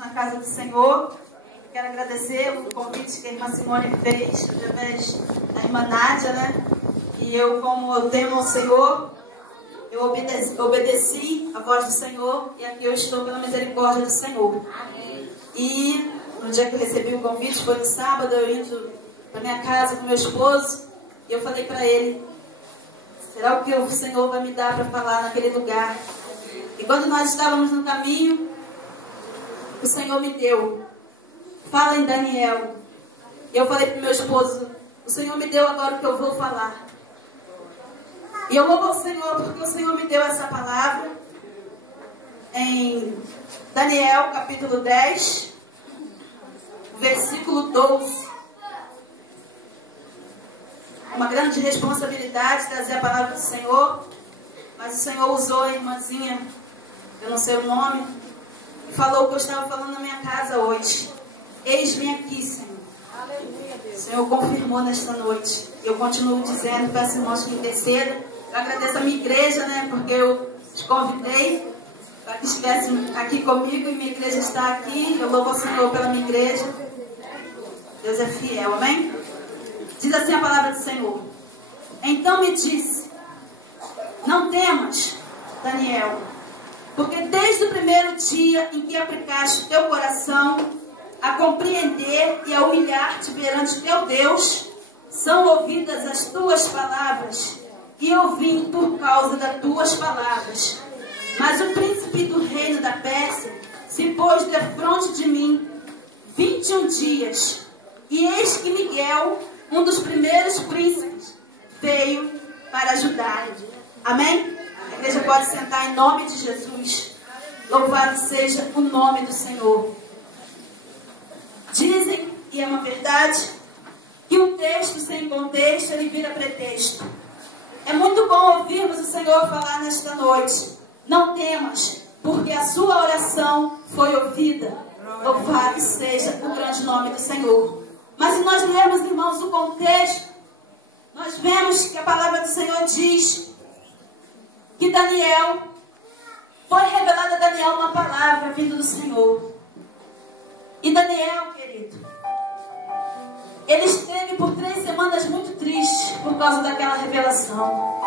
na casa do Senhor. Quero agradecer o convite que a irmã Simone fez através da irmã Nádia, né? E eu, como eu temo ao Senhor, eu obedeci a voz do Senhor e aqui eu estou pela misericórdia do Senhor. E no dia que eu recebi o convite, foi no sábado, eu indo para minha casa com meu esposo, e eu falei para ele: será o que o Senhor vai me dar para falar naquele lugar? E quando nós estávamos no caminho, o Senhor me deu: fala em Daniel. E eu falei para o meu esposo: o Senhor me deu agora o que eu vou falar. E eu louvo ao Senhor porque o Senhor me deu essa palavra em Daniel capítulo 10, versículo 12. Uma grande responsabilidade trazer a palavra do Senhor, mas o Senhor usou a irmãzinha, eu não sei o nome, e falou o que eu estava falando na minha casa hoje. Eis-me aqui, Senhor. O Senhor confirmou nesta noite. Eu continuo dizendo para os irmãos que intercedam. Eu agradeço a minha igreja, né, porque eu os convidei para que estivessem aqui comigo, e minha igreja está aqui. Eu louvo ao Senhor pela minha igreja. Deus é fiel, amém? Diz assim a palavra do Senhor: então me disse: não temas, Daniel, porque desde o primeiro dia em que aplicaste teu coração a compreender e a humilhar-te perante teu Deus, são ouvidas as tuas palavras, e eu vim por causa das tuas palavras. Mas o príncipe do reino da Pérsia se pôs defronte de mim 21 dias, e eis que Miguel, um dos primeiros príncipes, veio para ajudar. Amém? A igreja pode sentar em nome de Jesus. Louvado seja o nome do Senhor. Dizem, e é uma verdade, que um texto sem contexto ele vira pretexto. É muito bom ouvirmos o Senhor falar nesta noite: não temas, porque a sua oração foi ouvida. Louvado seja o grande nome do Senhor. Mas se nós lermos, irmãos, o contexto, nós vemos que a palavra do Senhor diz que Daniel, foi revelada a Daniel uma palavra vinda do Senhor. E Daniel, querido, ele esteve por 3 semanas muito triste por causa daquela revelação.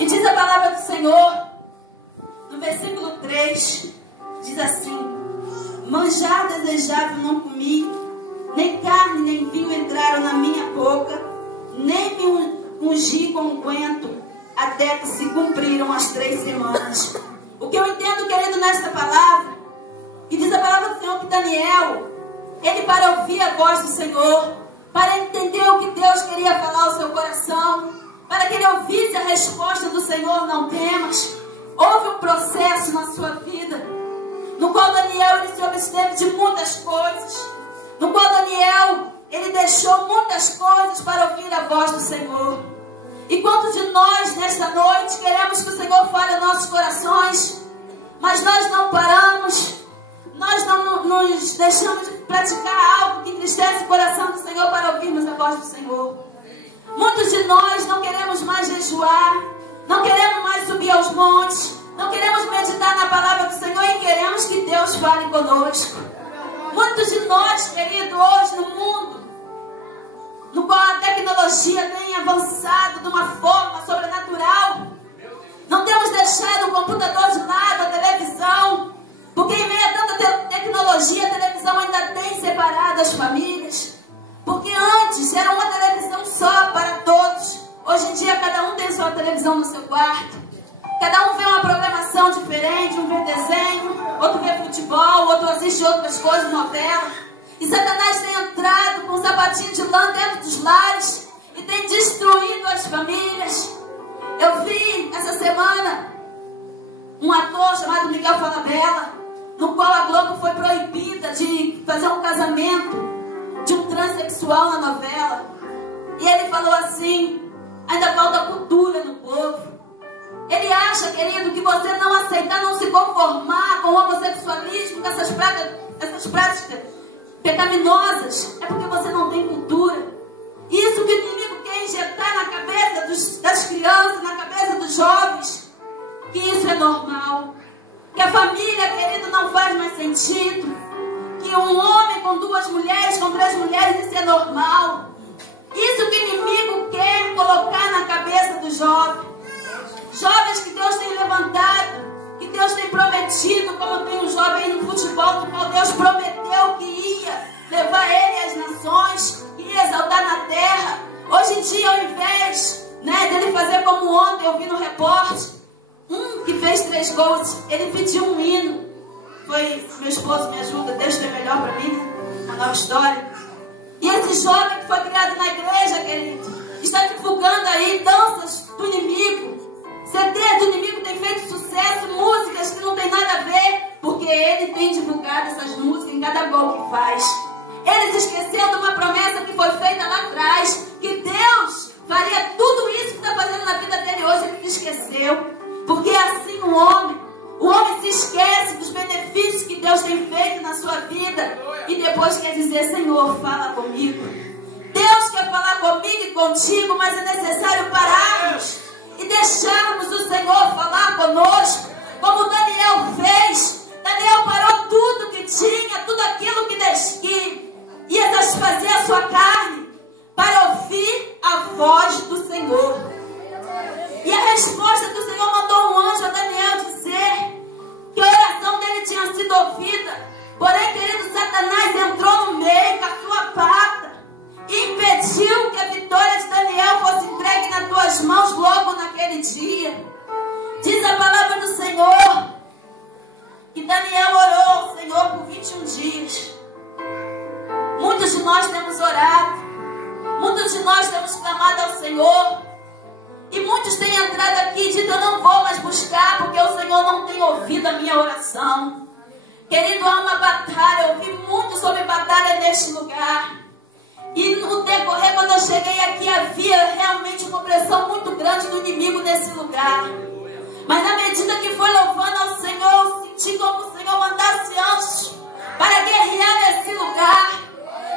E diz a palavra do Senhor, no versículo 3, diz assim: manjar desejável não comi, nem carne nem vinho entraram na minha boca, nem me ungi com unguento, até que se cumpriram as 3 semanas. O que eu entendo, querido, nesta palavra, e diz a palavra do Senhor que Daniel, ele, para ouvir a voz do Senhor, para entender o que Deus queria falar ao seu coração, para que ele ouvisse a resposta do Senhor: não temas. Houve um processo na sua vida, no qual Daniel ele se absteve de muitas coisas, no qual Daniel ele deixou muitas coisas para ouvir a voz do Senhor. E quantos de nós nesta noite queremos que o Senhor fale aos nossos corações, mas nós não paramos, nós não nos deixamos de praticar algo que entristece o coração do Senhor para ouvirmos a voz do Senhor. Muitos de nós não queremos mais jejuar, não queremos mais subir aos montes, não queremos meditar na palavra do Senhor e queremos que Deus fale conosco. Muitos de nós, querido, hoje no mundo, no qual a tecnologia tem avançado de uma forma sobrenatural, não temos deixado o computador de lado, a televisão, porque em meio a tanta tecnologia, a televisão ainda tem separado as famílias. Porque antes era uma televisão só para todos. Hoje em dia cada um tem sua televisão no seu quarto. Cada um vê uma programação diferente, um vê desenho, outro vê futebol, outro assiste outras coisas, novela. E Satanás tem entrado com um sapatinho de lã dentro dos lares e tem destruído as famílias. Eu vi essa semana um ator chamado Miguel Falabella, no qual a Globo foi proibida de fazer um casamento de um transexual na novela. E ele falou assim: ainda falta cultura no povo. Ele acha, querido, que você não aceitar, não se conformar com o homossexualismo, com essas práticas pecaminosas, é porque você não tem cultura. Isso que o inimigo quer injetar na cabeça das crianças, na cabeça dos jovens, que isso é normal, que a família, querido, não faz mais sentido, 2 mulheres, com 3 mulheres, isso é normal. Isso que o inimigo quer colocar na cabeça do jovem. Jovens que Deus tem levantado, que Deus tem prometido, como tem um jovem aí no futebol, do qual Deus prometeu que ia levar ele às nações, que ia exaltar na terra. Hoje em dia, ao invés dele fazer como ontem, eu vi no repórter, que fez 3 gols, ele pediu um hino. Foi, meu esposo me ajuda, Deus tem melhor para mim, uma nova história. E esse jovem que foi criado na igreja, querido, está divulgando aí danças do inimigo. CD do inimigo tem feito sucesso, músicas que não tem nada a ver, porque ele tem divulgado essas músicas em cada gol que faz. Ele se esqueceu de uma promessa que foi feita lá atrás, que Deus faria tudo isso que está fazendo na vida dele hoje. Ele se esqueceu, porque é assim o homem se esquece dos benefícios que Deus tem feito na sua vida, e depois quer dizer: Senhor, fala comigo. Deus quer falar comigo e contigo, mas é necessário pararmos e deixarmos o Senhor falar conosco, como Daniel fez. Daniel parou tudo que tinha, tudo aquilo que ia satisfazer a sua carne, para ouvir a voz do Senhor. E a resposta que o Senhor mandou um anjo a Daniel dizer que a oração dele tinha sido ouvida. Porém, querido, Satanás entrou no meio com a sua pata e impediu que a vitória de Daniel fosse entregue nas tuas mãos logo naquele dia. Diz a palavra do Senhor que Daniel orou ao Senhor por 21 dias. Muitos de nós temos orado, muitos de nós temos clamado ao Senhor, e muitos têm entrado aqui e dito: eu não vou mais buscar, porque o Senhor não tem ouvido a minha oração. Querido, há uma batalha. Eu ouvi muito sobre batalha neste lugar. E no decorrer, quando eu cheguei aqui, havia realmente uma opressão muito grande do inimigo nesse lugar. Mas na medida que foi louvando ao Senhor, eu senti como o Senhor mandasse anjos para guerrear nesse lugar.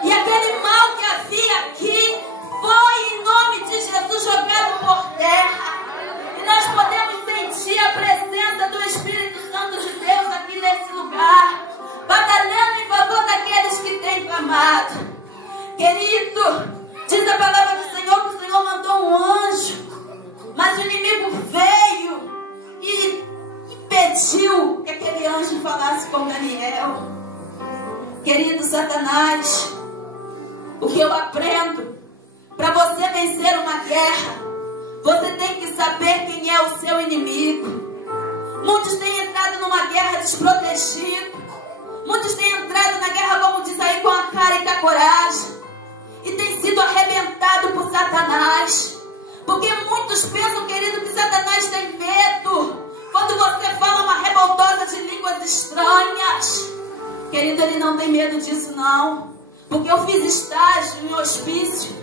E aquele mal que havia aqui foi, em nome de Jesus, jogado por terra. E nós podemos sentir a presença do Espírito Santo de Deus aqui nesse lugar, batalhando em favor daqueles que têm clamado. Querido, diz a palavra do Senhor que o Senhor mandou um anjo, mas o inimigo veio e impediu que aquele anjo falasse com Daniel. Querido Satanás, o que eu aprendo: para você vencer uma guerra, você tem que saber quem é o seu inimigo. Muitos têm entrado numa guerra desprotegidos. Muitos têm entrado na guerra, como diz aí, com a cara e com a coragem, e têm sido arrebentados por Satanás. Porque muitos pensam, querido, que Satanás tem medo quando você fala uma revoltosa de línguas estranhas. Querido, ele não tem medo disso não. Porque eu fiz estágio em hospício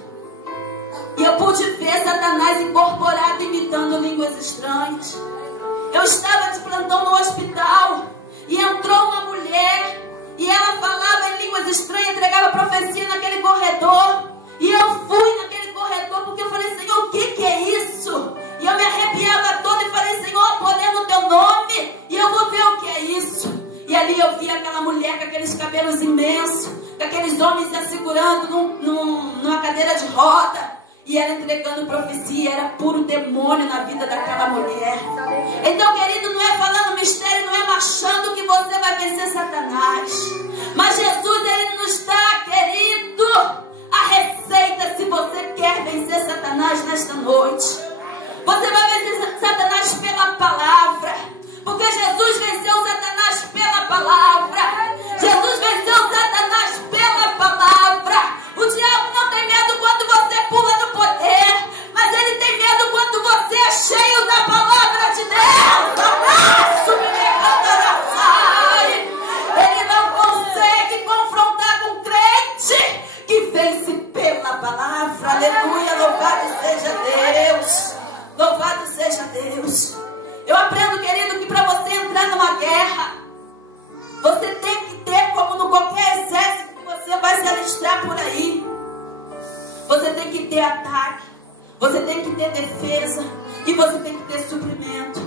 e eu pude ver Satanás incorporado imitando línguas estranhas. Eu estava de plantão no hospital e entrou uma mulher e ela falava em línguas estranhas, entregava profecia naquele corredor. E eu fui naquele corredor porque eu falei: Senhor, o que é isso? E eu me arrepiava toda e falei: Senhor, eu vou ler no teu nome e eu vou ver o que é isso. E ali eu vi aquela mulher com aqueles cabelos imensos, com aqueles homens se segurando numa cadeira de roda, e ela entregando profecia. Era puro demônio na vida daquela mulher. Então, querido, não é falando mistério, não é marchando que você vai vencer Satanás. Mas Jesus, ele nos dá, querido, a receita se você quer vencer Satanás nesta noite. Você vai vencer Satanás pela palavra. Porque Jesus venceu Satanás pela palavra. Jesus venceu Satanás pela palavra. O diabo não tem medo quando você pula no poder, mas ele tem medo quando você é cheio da palavra de Deus. Ele não consegue confrontar com crente que vence pela palavra. Aleluia, louvado seja Deus. Louvado seja Deus. Eu aprendo, querido, que para você entrar numa guerra, você tem que ter, como no qualquer exército que você vai se alistar por aí, você tem que ter ataque, você tem que ter defesa e você tem que ter suprimento.